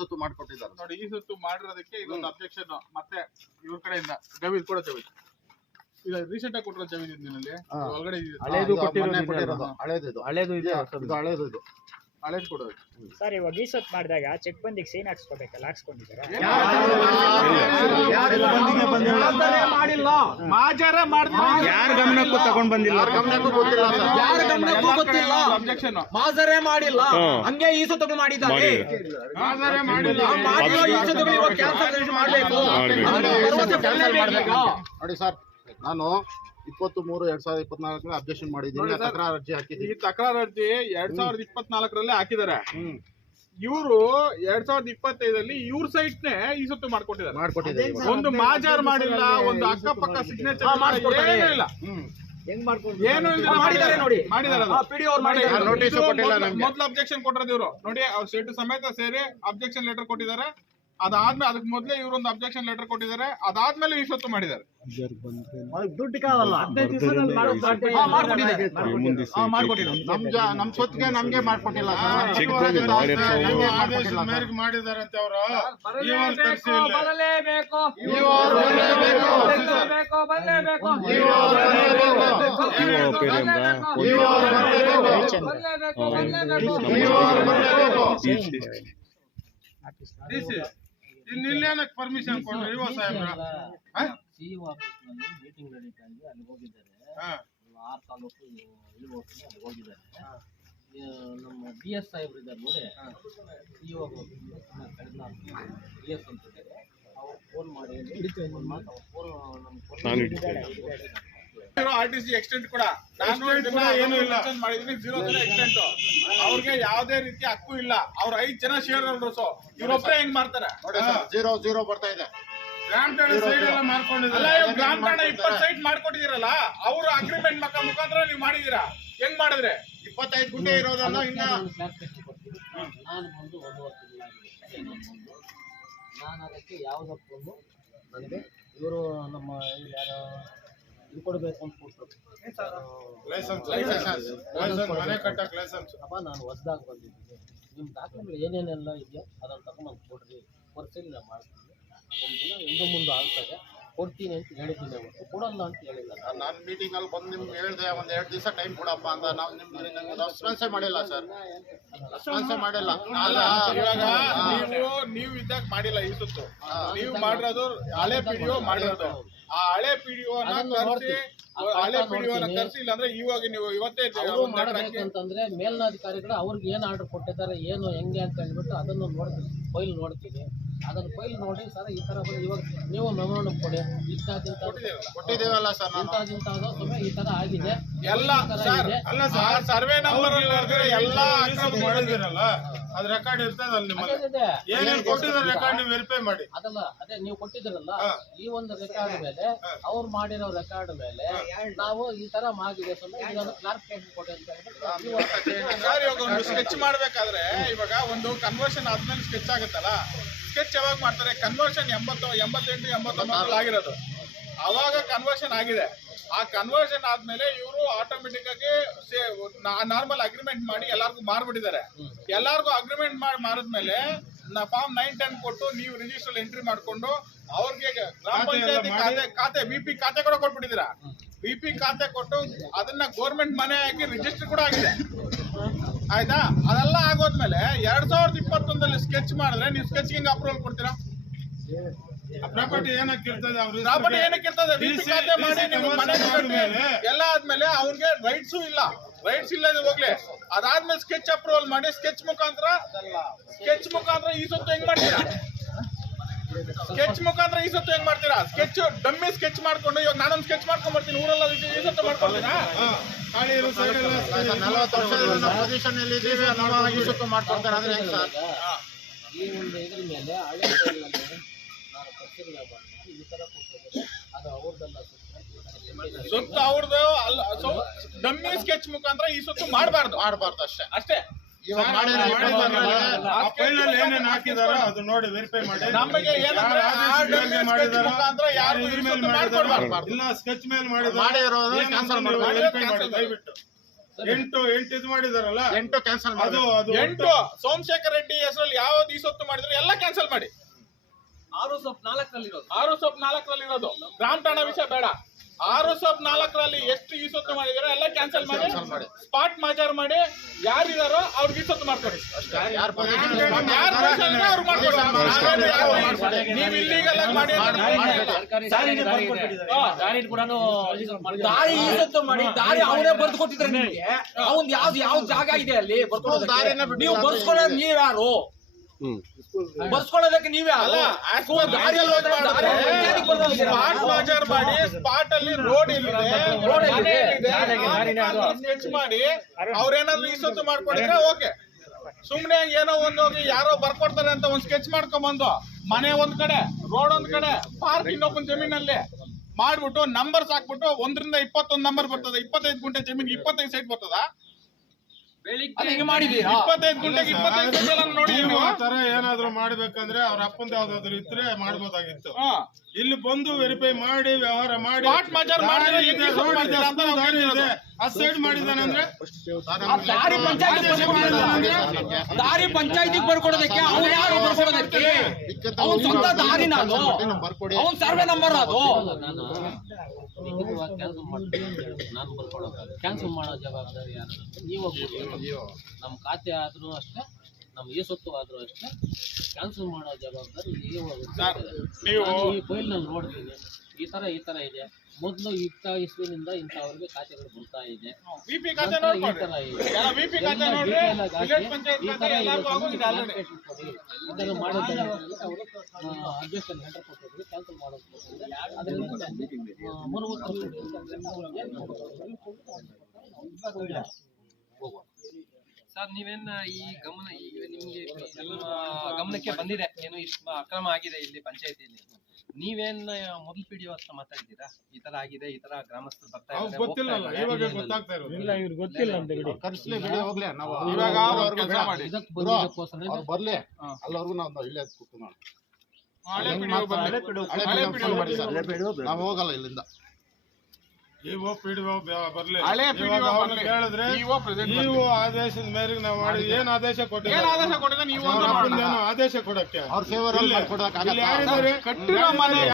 ಸತ್ತು ಮಾಡ್ಕೊಟ್ಟಿದ್ದಾರೆ ನೋಡಿ. ಈ ಸತ್ತು ಮಾಡಿರೋದಕ್ಕೆ ಇದೊಂದು ಅಬ್ಜೆಕ್ಷನ್ ಮತ್ತೆ ಇವ್ರ ಕಡೆಯಿಂದ ಜಮೀನ್ ಕೂಡ ಜಮೀನ್ ಈಗ ರೀಸೆಂಟ್ ಆಗಿ ಕೊಟ್ಟಿರೋ ಜಮೀನ್ ಇದರಲ್ಲಿ ಒಳಗಡೆ ಹಳೇದು ಕೊಡೋದು ಸರ್. ಇವಾಗ ಈ ಸತ್ ಮಾಡಿದಾಗ ಚೆಕ್ ಬಂದಿಗೆ ಸೈನ್ ಹಾಕ್ಸ್ಕೋಬೇಕಲ್ಲ, ಹಾಕ್ಸ್ಕೊಂಡಿದ್ದಾರೆ? ಯಾರ ಗಮನಕ್ಕೂ ತಗೊಂಡ್ ಬಂದಿಲ್ಲ, ಮಾಜರೇ ಮಾಡಿಲ್ಲ, ಹಂಗೆ ಈ ಸತ್ತುಗಳು ಮಾಡಿದ್ದಾರೆ. ನೋಡಿ ಸರ್, ನಾನು 23/2024 ಅಬ್ಜೆಕ್ಷನ್ ಮಾಡಿದ್ದೀನಿ, ತಕರಾರು ಅರ್ಜಿ ಹಾಕಿದ್ದೀನಿ. ಈ ತಕರಾರು ಅರ್ಜಿ 2024 ಹಾಕಿದ್ದಾರೆ. ಇವರು 2025 ಇವ್ರ ಸೈಟ್ ನೇ ಈ ಸತ್ತು ಮಾಡ್ಕೊಟ್ಟಿದ್ದಾರೆ. ಒಂದು ಮಾಜಾರ್ ಮಾಡಿಲ್ಲ, ಒಂದು ಅಕ್ಕಪಕ್ಕ ಸಿಗ್ನೇಚರ್ ಇಲ್ಲ, ಏನು ಮಾಡಿದ್ದಾರೆ ನೋಡಿ. ಮೊದಲು ಅಬ್ಜೆಕ್ಷನ್ ಕೊಟ್ಟಿರೋದು ಇವರು ನೋಡಿ. ಅವ್ರ ಸೈಟ್ ಸಮೇತ ಸೇರಿ ಅಬ್ಜೆಕ್ಷನ್ ಲೆಟರ್ ಕೊಟ್ಟಿದ್ದಾರೆ. ಅದಾದ್ಮೇಲೆ ಅದಕ್ಕೆ ಮೊದಲೇ ಇವ್ರೊಂದು ಅಬ್ಜೆಕ್ಷನ್ ಲೆಟರ್ ಕೊಟ್ಟಿದ್ದಾರೆ. ಅದಾದ್ಮೇಲೆ ಈ ಸತ್ತು ಮಾಡಿದ್ದಾರೆ. ನಮ್ ಸ್ವತ್ತಿಗೆ ನಮ್ಗೆ ಮಾಡ್ಕೊಟ್ಟಿಲ್ಲ ಮಾಡಿದಾರಂತೆ ಅವರು. ಇನ್ನೇನಕ್ಕೆ ಪರ್ಮಿಷನ್ ಕೊಡ್ರಿ ಇವ ಸಾಹೇಬ್ರ? ಸಿಇಒ ಆಫೀಸ್ನಲ್ಲಿ ಮೀಟಿಂಗ್ ನಡೀತಾ ಇದೆ, ಅಲ್ಲಿ ಹೋಗಿದ್ದಾರೆ. 6 ತಾಲೂಕು ಅಲ್ಲಿ ಹೋಗಿದ್ದಾರೆ. ನಮ್ಮ BS ಸಾಹೇಬ್ರು ಇದ್ದಾರೆ ನೋಡಿ, ಸಿಇಒ ಕಳೆದ BS ಅಂತ ಇದ್ದಾರೆ. ಅವ್ರು ಫೋನ್ ಮಾಡಿ RTC ಎಕ್ಸ್ಟೆಂಟ್ ಕೂಡ ನಾನು ಏನು ಇಲ್ಲ ಮಾಡಿದೀನಿ. 0 ಜನ ಎಕ್ಸ್ಟೆಂಟ್. ಅವ್ರಿಗೆ ಯಾವುದೇ ರೀತಿ ಹಕ್ಕು ಇಲ್ಲ. ಅವ್ರ 5 ಜನ ಶೇರ್ ಹೋಲ್ಡರ್ಸ್. ಇವ್ರೊಬ್ಬರೇ ಹೆಂಗ್ ಮಾಡ್ತಾರೆ? 0 ಬರ್ತಾ ಇದೆ. ಗ್ರಾಮ ಠಾಣೆ 20 ಸೈಟ್ ಮಾಡ್ಕೊಟ್ಟಿದ್ದೀರಲ್ಲ, ಅವ್ರ ಅಗ್ರಿಮೆಂಟ್ ಮುಖಾಂತರ ನೀವು ಮಾಡಿದೀರಾ. ಹೆಂಗ್ ಮಾಡಿದ್ರೆ 25 ಗುಂಟೆ ಇರೋದಲ್ಲ ಇನ್ನ ನಾನು ಬಂದು 1 ವರ್ಷ ನಾನು ಅದಕ್ಕೆ ಯಾವುದಕ್ಕೊಂದು ನನಗೆ ಇವರು ನಮ್ಮ ಯಾರು ಇದು ಕೊಡಬೇಕು ಅಂತ ಕೊಟ್ಟರು. ಅಪ್ಪ ನಾನು ಹೊಸದಾಗಿ ಬಂದಿದ್ದೀನಿ, ನಿಮ್ಮ ದಾಖಲೆಗಳು ಏನೇನೆಲ್ಲ ಇದೆಯೋ ಅದನ್ನು ತಗೊಂಡು ಕೊಡ್ರಿ, ಪರಿಶೀಲನೆ ಮಾಡ್ತೀನಿ. ಒಂದು ದಿನ ಹಿಂದೆ ಮುಂದೆ ಆಗ್ತದೆ, ಕೊಡ್ತೀನಿ ಅಂತ ಹೇಳಿದ್ದೀನಿ. ಅವತ್ತು ಕೊಡಲ್ಲ ಅಂತ ಹೇಳಿಲ್ಲ. ನಾನು ಮೀಟಿಂಗ್ ಅಲ್ಲಿ ಬಂದು ನಿಮ್ಗೆ ಹೇಳಿದೆ, ಒಂದ್ 2 ದಿವಸ ಟೈಮ್ ಕೊಡಪ್ಪ ಅಂತ. ನಾವು ನಿಮ್ಗೆ ರೆಸ್ಪಾನ್ಸೇ ಮಾಡಿಲ್ಲ ಸರ್, ರೆಸ್ಪಾನ್ಸೇ ಮಾಡಿಲ್ಲ. ನೀವು ಇದ್ದಾಗ ಮಾಡಿಲ್ಲ. ಈ ಸುತ್ತು ನೀವು ಮಾಡಿರೋದು ಹಳೆ PDO ಮಾಡಿರೋದು. ಆ ಹಳೆ PDO ಕರ್ಸಿ, ಇಲ್ಲಾಂದ್ರೆ ಇವಾಗ ನೀವು ಇವತ್ತೇ ಅಂತಂದ್ರೆ ಮೇಲ್ನಾಧಿಕಾರಿಗಳು ಅವ್ರಿಗೆ ಏನು ಆರ್ಡರ್ ಕೊಟ್ಟಿದ್ದಾರೆ, ಏನು ಹೆಂಗೆ ಅಂತ ಹೇಳ್ಬಿಟ್ಟು ಅದನ್ನು ನೋಡ್ತೀನಿ, ಫೈಲ್ ನೋಡ್ತೀನಿ. ಅದನ್ನು ಫೈಲ್ ನೋಡಿ ಸರ್ ಈ ಥರ ಇವಾಗ ನೀವು ಮೆಮೊರಂಡಮ್ ಕೊಡಿ, ಕೊಟ್ಟಿದ್ದೇವಲ್ಲ ಸರ್, ಇಂಥದ್ದು ಈ ಥರ ಆಗಿದೆ ಎಲ್ಲ. ಸರ್ವೆ ನಂಬರ್ ಎಲ್ಲ ಮಾಡಿದಿರಲ್ಲ, ಅದು ರೆಕಾರ್ಡ್ ಇರ್ತದಲ್ಲ ನಿಮ್ಮಲ್ಲಿ. ಏನೇನು ಕೊಟ್ಟಿದ್ದಾರೆ ರೆಕಾರ್ಡ್ ನೀವು ವೆರಿಫೈ ಮಾಡಿ. ಅದಲ್ಲ, ಅದೇ ನೀವು ಕೊಟ್ಟಿದ್ದೀರಲ್ಲ, ಈ ಒಂದು ರೆಕಾರ್ಡ್ ಮೇಲೆ ಅವ್ರು ಮಾಡಿರೋ ರೆಕಾರ್ಡ್ ಮೇಲೆ ನಾವು ಈ ತರ ಮಾಡಿದೆ ಇದೊಂದು ಕ್ಲಾರಿಫಿಕೇಶನ್ ಕೊಡಿ ಅಂತ ಹೇಳ್ಬಿಟ್ಟು ಒಂದು ಸ್ಕೆಚ್ ಮಾಡ್ಬೇಕಾದ್ರೆ ಇವಾಗ ಒಂದು ಕನ್ವರ್ಷನ್ ಆದ್ಮೇಲೆ ಸ್ಕೆಚ್ ಆಗುತ್ತಲ್ಲ. ಸ್ಕೆಚ್ ಯಾವಾಗ ಮಾಡ್ತಾರೆ? ಕನ್ವರ್ಷನ್ 88, 89 ಆಗಿರೋದು. ಅವಾಗ ಕನ್ವರ್ಷನ್ ಆಗಿದೆ. ಆ ಕನ್ವರ್ಷನ್ ಆದ್ಮೇಲೆ ಇವರು ಆಟೋಮೆಟಿಕ್ ಆಗಿ ನಾರ್ಮಲ್ ಅಗ್ರಿಮೆಂಟ್ ಮಾಡಿ ಎಲ್ಲಾರ್ಗು ಮಾರ್ಬಿಟ್ಟಿದ್ದಾರೆ. ಎಲ್ಲಾರ್ಗು ಅಗ್ರಿಮೆಂಟ್ ಮಾರಿದ್ಮೇಲೆ ಫಾರ್ಮ್ 9, 10 ಕೊಟ್ಟು ನೀವು ರಿಜಿಸ್ಟರ್ ಎಂಟ್ರಿ ಮಾಡ್ಕೊಂಡು ಅವ್ರಿಗೆ ಗ್ರಾಮ ಪಂಚಾಯತಿ ಖಾತೆ BP ಖಾತೆ ಕೂಡ ಕೊಟ್ಬಿಟ್ಟಿದ್ದೀರಾ. BP ಖಾತೆ ಕೊಟ್ಟು ಅದನ್ನ ಗೌರ್ಮೆಂಟ್ ಮನೆ ಹಾಕಿ ರಿಜಿಸ್ಟರ್ ಕೂಡ ಆಗಿದೆ. ಆಯ್ತಾ? ಅದೆಲ್ಲ ಆಗೋದ್ಮೇಲೆ 2021 ಸ್ಕೆಚ್ ಮಾಡಿದ್ರೆ ನೀವು ಸ್ಕೆಚ್ ಹಿಂಗ್ ಅಪ್ರೂವಲ್ ಕೊಡ್ತೀರಾ? ಪ್ರಾಪರ್ಟಿ ಏನಕ್ಕೆ ಇರ್ತದೆ? ಪ್ರಾಪರ್ಟಿ ಏನಕ್ಕೆ ಇರ್ತದೆ? BP ಖಾತೆ ಮಾಡಿ ನೀವು ಮನೆ ಎಲ್ಲ ಆದ್ಮೇಲೆ ಅವ್ರಿಗೆ ರೈಟ್ಸು ಇಲ್ಲ. ರೈಟ್ಸ್ ಇಲ್ಲ ಹೋಗ್ಲಿ. ಅದಾದ್ಮೇಲೆ ಸ್ಕೆಚ್ ಅಪ್ರೂವಲ್ ಮಾಡಿ ಸ್ಕೆಚ್ ಮುಖಾಂತರ ಈ ಸೊತ್ತು ಹೆಂಗ್ ಮಾಡ್ತೀರಾ? ಸ್ಕೆಚ್ ಡಮ್ಮಿ ಸ್ಕೆಚ್ ಮಾಡ್ಕೊಂಡು ಇವಾಗ ನಾನೊಂದು ಸ್ಕೆಚ್ ಮಾಡ್ಕೊಂಡ್ ಬರ್ತೀನಿ ಊರಲ್ಲ, ಈ ಸೊತ್ತು ಮಾಡ್ಕೊಳ್ತೀರಾ? 40 ವರ್ಷದಿಂದ ಪೊಸಿಷನ್ ಅಲ್ಲಿ ಇದ್ದೀವಿ, ನಾವು ಈ ಸೊತ್ತು ಮಾಡ್ಕೊಳ್ತಾರೆ. ಆದ್ರೆ ಹೆಂಗ್ ಸರ್? ಈ ಒಂದು ಇದ್ರ ಮೇಲೆ ಹಳೆ ನಾನು ಪರಿಶೀಲನೆ ಮಾಡಿ ಈ ತರ ಕೊಟ್ಟಿದ್ದಾರೆ, ಅದು ಅವ್ರದ್ದಲ್ಲ ಸೊತ್ತು ಅವ್ರದ್ದು ಅಲ್ಲ. ಡಮ್ಮಿ ಸ್ಕೆಚ್ ಮುಖಾಂತರ ಈ ಸೊತ್ತು ಮಾಡಬಾರ್ದು ಅಷ್ಟೇ. ಏನೇನು ಹಾಕಿದಾರ ಅದು ನೋಡಿ ವೆರಿಫೈ ಮಾಡಿ. ನಮಗೆ ಇಲ್ಲ ಸ್ಕೆಚ್ ಮೇಲೆ ಮಾಡಿರೋದು ಕ್ಯಾನ್ಸಲ್ ಮಾಡಿ ದಯವಿಟ್ಟು. ಎಂಟು ಇದು ಮಾಡಿದಾರಲ್ಲ 8 ಕ್ಯಾನ್ಸಲ್ ಅದು ಮಾಡಿ ಅದು 8 ಸೋಮಶೇಖರ್ ರೆಡ್ಡಿ ಹೆಸರಲ್ಲಿ ಯಾವ್ದು ಈ ಸೊತ್ತು ಮಾಡಿದ್ರು ಎಲ್ಲ ಕ್ಯಾನ್ಸಲ್ ಮಾಡಿ. 6/4 ಗ್ರಾಮ ಠಾಣಾ ವಿಷಯ ಬೇಡ. 6/4 ಎಷ್ಟು ಈ ಸೊತ್ತು ಮಾಡಿದಾರೋ ಎಲ್ಲ ಕ್ಯಾನ್ಸಲ್ ಮಾಡಿ, ಸ್ಪಾಟ್ ಮಾಚಾರ ಮಾಡಿ, ಯಾರಿದಾರೋ ಅವ್ರಿಗೆ ಈ ಸೊತ್ತು ಮಾಡ್ಕೊಡಿ. ಯಾರು ನೀವು ಇಲ್ಲಿಗೆಲ್ಲ ಮಾಡಿ ದಾರಿ ಈ ಸತ್ತು ಮಾಡಿ ದಾರಿ ಅವನೇ ಬರ್ದು ಕೊಟ್ಟಿದ್ರೆ ನಿಮ್ಗೆ ಅವ್ನ್ ಯಾವ ಜಾಗ ಇದೆ ಅಲ್ಲಿ ಬರ್ಕೊಳ್ಳೋದಕ್ಕೆ ನೀವು ಬರ್ಸ್ಕೊಳ್ಳೋದು ನೀವ್ಯಾರು? ಬರ್ಸ್ಕೊಳ್ಳೋದಕ್ಕೆ ನೀವ್ಯಾರು? ದಾರಿಯಲ್ಲಿ ಹೋದ್ರೆ ಸ್ಪಾಟ್ ಮಾಚಾರ ಮಾಡಿ, ಸ್ಪಾಟ್ ಅಲ್ಲಿ ರೋಡ್ ಸ್ಕೆಚ್ ಮಾಡಿ ಅವ್ರೇನಾದ್ರು ಈ ಸೊತ್ತು ಮಾಡ್ಕೊಡಿದ್ರೆ ಓಕೆ. ಸುಮ್ನೆ ಏನೋ ಹೋಗಿ ಯಾರೋ ಬರ್ಕೊಡ್ತಾರೆ ಅಂತ ಒಂದ್ ಸ್ಕೆಚ್ ಮಾಡ್ಕೊಂಬಂದು ಮನೆ ಒಂದ್ ಕಡೆ, ರೋಡ್ ಒಂದ್ ಕಡೆ, ಪಾರ್ಕ್ ಇನ್ನೊಬ್ಬನ ಜಮೀನಲ್ಲಿ ಮಾಡ್ಬಿಟ್ಟು ನಂಬರ್ಸ್ ಹಾಕ್ಬಿಟ್ಟು 1 ರಿಂದ 21 ನಂಬರ್ ಬರ್ತದೆ. 25 ಗುಂಟೆ ಜಮೀನ್ 25 ಸೈಟ್ ಬರ್ತದ. ಹಿಂಗೆ ಮಾಡಿದೀರಾ? 25 ಗುಂಟೆಗೆ 25 ಸೈಟ್ ಎಲ್ಲ ನೋಡಿ ನೀವು ಆ ತರ ಏನಾದ್ರು ಮಾಡ್ಬೇಕಂದ್ರೆ ಅವ್ರ ಅಪ್ಪಂದ ಯಾವ್ದಾದ್ರು ಇದ್ರೆ ಮಾಡ್ಬೋದಾಗಿತ್ತು. ಇಲ್ಲಿ ಬಂದು ವೆರಿಫೈ ಮಾಡಿ ವ್ಯವಹಾರ ಮಾಡಿ ಸ್ಪಾಟ್ ಮಾಚಾರ ಮಾಡಿದ್ರೆ ಇದೆ, ರೋಡ್ ಇದೆ, ಸ್ಕೂಲ್ ದಾರಿ ಇದೆ, ಆ ಸೈಡ್ ಮಾಡಿದಾನಂದ್ರೆ ದಾರಿ ಪಂಚಾಯತಿಗೆ ಬರ್ಕೊಡೋದಕ್ಕೆ ಅವ್ರು ಯಾರು ಬರ್ಕೊಡೋದಕ್ಕೆ? ಅವ್ನ ಸ್ವಂತ ದಾರಿನ ಅದು, ಅವ್ನ ಸರ್ವೆ ನಂಬರ್ ಅದು. ನಾನು ಲಿಖಿತವಾಗಿ ಕ್ಯಾನ್ಸಲ್ ಮಾಡ್ತೀನಿ. ನಾನು ಬರ್ಕೊಳಕ್ಕಾಗಲ್ಲ. ಕ್ಯಾನ್ಸಲ್ ಮಾಡೋ ಜವಾಬ್ದಾರಿ ಯಾರು? ನೀವು ನಮ್ಮ ಖಾತೆ ಆದ್ರೂ ಅಷ್ಟೇ, ನಮ್ಮ ಈ ಸೊತ್ತು ಆದ್ರೂ ಅಷ್ಟೇ, ಕ್ಯಾನ್ಸಲ್ ಮಾಡೋ ಜವಾಬ್ದಾರಿ ನೀವು ಈ ಫೈಲ್ ನಲ್ಲಿ ನೋಡ್ತೀನಿ. ಈ ತರ ಇದೆ. ಮೊದಲು ಇಸ್ವಿನಿಂದ ಇಂಥವ್ರಿಗೆ ಖಾತೆಗಳು ಬರ್ತಾ ಇದೆ. ವಿಪಿ ಖಾತೆ ನೋಡ್ಕೊಡ್ರಿ. ವಿಪಿ ಖಾತೆ ನೋಡ್ರಿ. ವಿಲೇಜ್ ಪಂಚಾಯತ್ ಖಾತೆ ಎಲ್ಲರಿಗೂ ಆಗೋಗಿದೆ ಆಲ್ರೆಡಿ. ಇದನ್ನು ಮಾಡೋದನ್ನ ಅವರು ಅಡ್ಜಸ್ಟ್ ಲೆಟರ್ ಕೊಟ್ಟಿದ್ರು, ಕ್ಯಾನ್ಸಲ್ ಮಾಡೋದು. ಅದರಿಂದ ಸರ್ ನೀವೇನ್ ಈ ನಿಮ್ಗೆ ಗಮನಕ್ಕೆ ಬಂದಿದೆ ಏನೋ ಇಷ್ಟು ಅಕ್ರಮ ಆಗಿದೆ ಇಲ್ಲಿ ಪಂಚಾಯತಿಯಲ್ಲಿ, ನೀವೇನ್ ಮೊದಲು ಪಿಡಿಒ ಹತ್ರ ಮಾತಾಡಿದ್ದೀರಾ? ಈ ತರ ಆಗಿದೆ, ಈ ತರ ಗ್ರಾಮಸ್ಥರು ಬರ್ತಾ ಇದ್ದಾರೆ, ಗೊತ್ತಿಲ್ಲ, ಇವಾಗ ಗೊತ್ತಾಗ್ತಾ ಇರೋದು. ಇಲ್ಲ ಇವ್ರು ಗೊತ್ತಿಲ್ಲ ಅಂತ ಬಿಡಿ. ಕರ್ಸ್ಲಿ ಬಿಡಿ ಹೋಗ್ಲಿ. ನಾವು ಇವಾಗ ಅವ್ರು ಕೆಲಸ ಮಾಡಿ ಇದಕ್ಕೆ ಬಂದಿದ್ದಕ್ಕೋಸ್ಕರ ಅವ್ರು ಬರ್ಲಿ, ಅಲ್ಲವರೆಗೂ ನಾವು ಇಲ್ಲೇ ಕೂತ್ಕೊಳ್ಳೋಣ. ಹಳೆ PDO ಬರ್ಲಿ. ಹಳೆ PDO ಮಾಡಿ ಸರ್, ನಾವು ಹೋಗಲ್ಲ ಇಲ್ಲಿಂದ. ಇಒ ಪಿಡಿಒ ಬರ್ಲಿ. ಹಳೆ PDO ಇವಾಗ ಅವ್ರನ್ನ ಬರ್ಲಿ. ಕೇಳಿದ್ರೆ EO present ಬರ್ಲಿ. ನೀವು ಆದೇಶದ ಮೇರೆಗೆ ನಾವು ಮಾಡಿ ಏನ್ ಆದೇಶ ಏನ್ ಕೊಟ್ಟಿಲ್ಲ? ಆದೇಶ ಕೊಟ್ಟಿದ್ರೆ ನೀವು ಅವ್ರ ಅಪ್ಪಂದೇನೋ ಆದೇಶ ಕೊಡಕ್ಕೆ ಅವ್ರ ಫೇವರ್ ಅಲ್ಲಿ ಇಲ್ಲಿ ಮಾಡ್ಕೊಡಕ್ಕಾಗತ್ತಾ? ಯಾರಿದ್ದಾರೆ? ಕಟ್ಟಿರೋ ಮನೆ